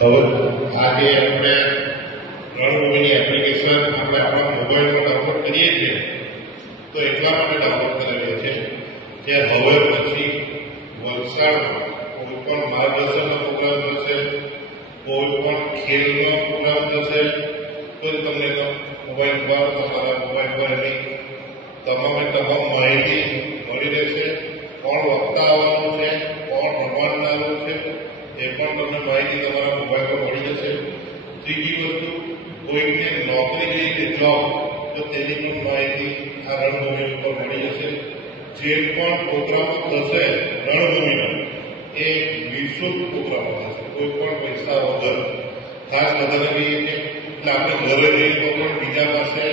હવે આજે આપણે રણભૂમિની એપ્લિકેશન આપણે આપણા મોબાઈલમાં ડાઉનલોડ કરીએ છીએ. તો એટલા માટે ડાઉનલોડ કરેલી છે કે હવે પછી વલસાડમાં કોઈ પણ માર્ગદર્શનનો પ્રોગ્રામ થશે, કોઈ પણ ખેલનો પ્રોગ્રામ થશે, તો તમને મોબાઈલ પર, તમારા મોબાઈલ પર એની તમામે ત્રીજી વસ્તુ કોઈકને નોકરી જોઈએ કે જોબ તો તેની પણ માહિતી આ રણભૂમિ ઉપર મળી જશે. જે પણ પ્રોગ્રામો થશે રણભૂમિના, એ નિઃશુલ્ક પ્રોગ્રામો થશે, કોઈ પણ પૈસા વગર. ખાસ બધાને કહીએ કે, એટલે આપણે ઘરે જઈએ તો પણ બીજા પાસે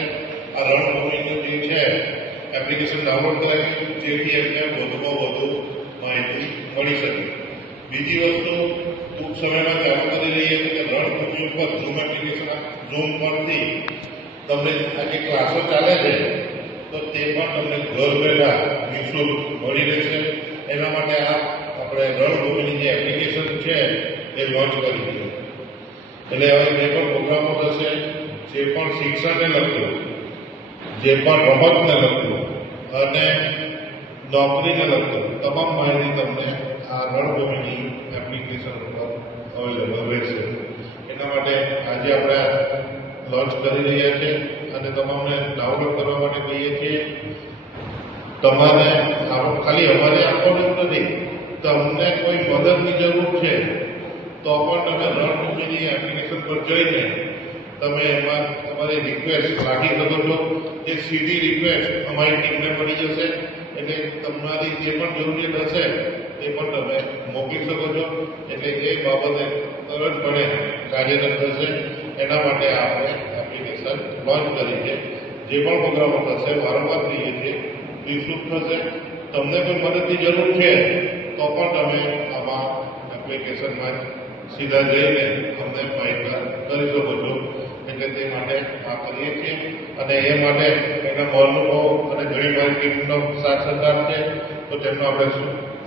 આ રણભૂમિનું જે છે એપ્લિકેશન ડાઉનલોડ કરાવી જેથી એમને વધુમાં વધુ માહિતી મળી શકે. બીજી વસ્તુ ટૂંક સમયમાં ચાલુ કરી રહીએ હતી કે રણભૂમિ ઉપર ઝૂમ એપ્લિકેશન ઝૂમ પરથી તમને આ જે ક્લાસો ચાલે છે, તો તે પણ તમને ઘર બેઠા નિઃશુલ્ક મળી રહેશે. એના માટે આ આપણે રણભૂમિની જે એપ્લિકેશન છે, એ લોન્ચ કરી છે એટલે હવે જે પણ પ્રોગ્રામો થશે, જે પણ શિક્ષણને લગતું જે પણ રમતને લગતું અને નોકરીને લગતું તમામ માહિતી તમને આ રણભૂમિની એપ્લિકેશન ઉપર અવેલેબલ રહેશે. એના માટે આજે આપણે લોન્ચ કરી રહ્યા છીએ અને તમામને ડાઉનલોડ કરવા માટે કહીએ છીએ, તમારે ખાલી અમારે આપવાનું નથી, તમને કોઈ મદદની જરૂર છે, તો પણ તમે રણભૂમિની એપ્લિકેશન પર જઈને તમે એમાં તમારી રિક્વેસ્ટ રાખી શકો છો. એ સીધી રિક્વેસ્ટ અમારી ટીમને મળી જશે. એટલે તમારી જે પણ જરૂરિયાત હશે એ પણ તમે મોકલી શકો છો. એટલે એ બાબતે તરતપણે કાર્યરત થશે. એના માટે આપણે એપ્લિકેશન લોન્ચ કરી છે. જે પણ પ્રોગ્રામો થશે, વારંવાર કહીએ છીએ વિસ્તૃત થશે. તમને કોઈ મદદની જરૂર છે, તો પણ તમે આમાં એપ્લિકેશનમાં સીધા જઈને અમને માહિતગાર કરી શકો છો. એટલે તે માટે આ કરીએ છીએ. અને એ માટે એના મોલનો અને ઘણી મારી ટીમનો સાથ સહકાર છે. તો તેમનો આપણે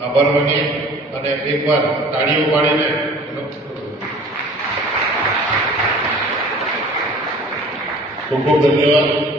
આભાર માનીએ અને એકવાર તાળીઓ પાડીને ખૂબ ખૂબ ધન્યવાદ.